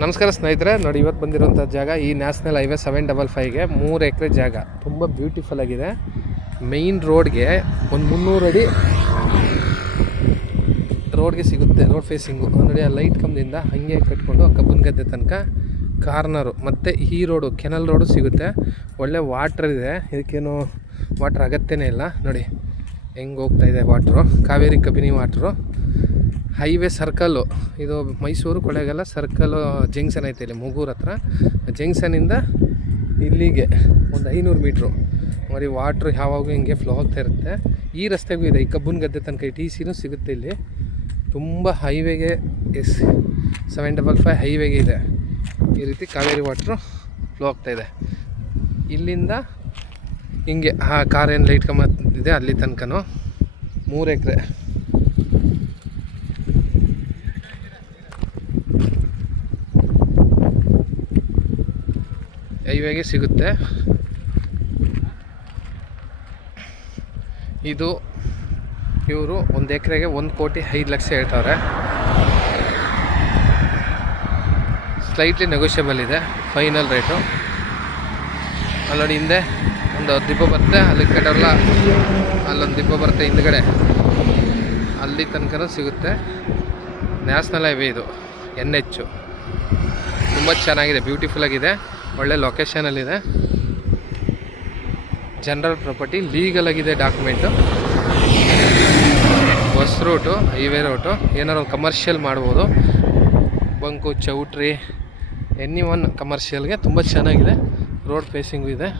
ನಮಸ್ಕಾರ ಸ್ನೇಹಿತರೆ, ನೋಡಿ ಇವತ್ತು ಬಂದಿರೋಂಥ ಜಾಗ ಈ ನ್ಯಾಷನಲ್ ಹೈವೇ 755ಗೆ 3 ಎಕರೆ ಜಾಗ ತುಂಬ ಬ್ಯೂಟಿಫುಲ್ ಆಗಿದೆ. ಮೈನ್ ರೋಡ್ಗೆ ಒಂದು 300 ಅಡಿ ರೋಡ್ಗೆ ಸಿಗುತ್ತೆ. ರೋಡ್ ಫೇಸಿಂಗು ನೋಡಿ, ಆ ಲೈಟ್ ಕಂಬದಿಂದ ಹಾಗೆ ಕಟ್ಕೊಂಡು ಆ ಕಬ್ಬನ್ ಗದ್ದೆ ತನಕ ಕಾರ್ನರು ಮತ್ತು ಈ ರೋಡು ಕೆನಲ್ ರೋಡು ಸಿಗುತ್ತೆ. ಒಳ್ಳೆ ವಾಟ್ರ್ ಇದೆ, ಇದಕ್ಕೇನು ವಾಟ್ರ್ ಅಗತ್ಯನೇ ಇಲ್ಲ. ನೋಡಿ ಹೆಂಗೆ ಹೋಗ್ತಾ ಇದೆ water, Kaveri Kabini water. Highway circle ಇದು ಮೈಸೂರು ಕೊಳ್ಳೇಗಾಲ ಸರ್ಕಲ್ಲು ಜಂಕ್ಷನ್ ಐತೆ ಇಲ್ಲಿ ಮೂಗೂರು ಹತ್ರ. ಜಂಕ್ಷನಿಂದ ಇಲ್ಲಿಗೆ ಒಂದು 500 ಮೀಟ್ರು మరి ವಾಟ್ರು ಯಾವಾಗೂ ಹಿಂಗೆ ಫ್ಲೋ ಆಗ್ತಾ ಇರುತ್ತೆ. ಈ ರಸ್ತೆಗೂ ಇದೆ, ಈ ಕಬ್ಬನ್ ಗದ್ದೆ ತನಕ ಈ TCನೂ ಸಿಗುತ್ತೆ ಇಲ್ಲಿ. ತುಂಬ ಹೈವೇಗೆ 755 ಹೈವೇಗೆ ಇದೆ. ಈ ರೀತಿ ಕಾವೇರಿ ವಾಟ್ರು ಫ್ಲೋ ಆಗ್ತಾಯಿದೆ. ಇಲ್ಲಿಂದ ಹಿಂಗೆ ಆ ಕಾರೇನು ಲೈಟ್ ಕಂಬ ಇದೆ ಅಲ್ಲಿ ತನಕನೂ 3 ಎಕರೆ. ಹೈವೇಗೆ ಸಿಗುತ್ತೆ. ಇದು ಇವರು 1 ಎಕರೆಗೆ 1,05,00,000 ಹೇಳ್ತವ್ರೆ. ಸ್ಲೈಟ್ಲಿ ನೆಗೋಷಿಯಬಲ್ ಇದೆ ಫೈನಲ್ ರೇಟು. ಅಲ್ಲಿ ನೋಡಿ ಹಿಂದೆ ಒಂದು ದಿಬ್ಬ ಬರುತ್ತೆ, ಅಲ್ಲಿ ಕಡೆಲ್ಲ ಅಲ್ಲೊಂದು ದಿಬ್ಬ ಬರುತ್ತೆ ಹಿಂದ್ಗಡೆ, ಅಲ್ಲಿ ತನಕ ಸಿಗುತ್ತೆ. ನ್ಯಾಷನಲ್ ಹೈವೇ ಇದು, NH. ತುಂಬ ಚೆನ್ನಾಗಿದೆ, ಬ್ಯೂಟಿಫುಲ್ ಆಗಿದೆ, ಒಳ್ಳೆ ಲೊಕೇಶನಲ್ಲಿದೆ. ಜನರಲ್ ಪ್ರಾಪರ್ಟಿ, ಲೀಗಲ್ ಆಗಿದೆ document. Bus route, highway route, ಏನಾರು ಒಂದು ಕಮರ್ಷಿಯಲ್ ಮಾಡ್ಬೋದು. ಬಂಕು, ಚೌಟ್ರಿ, ಎನಿ ಒನ್ ಕಮರ್ಷಿಯಲ್ಗೆ ತುಂಬ ಚೆನ್ನಾಗಿದೆ. ರೋಡ್ ಫೇಸಿಂಗು ಇದೆ.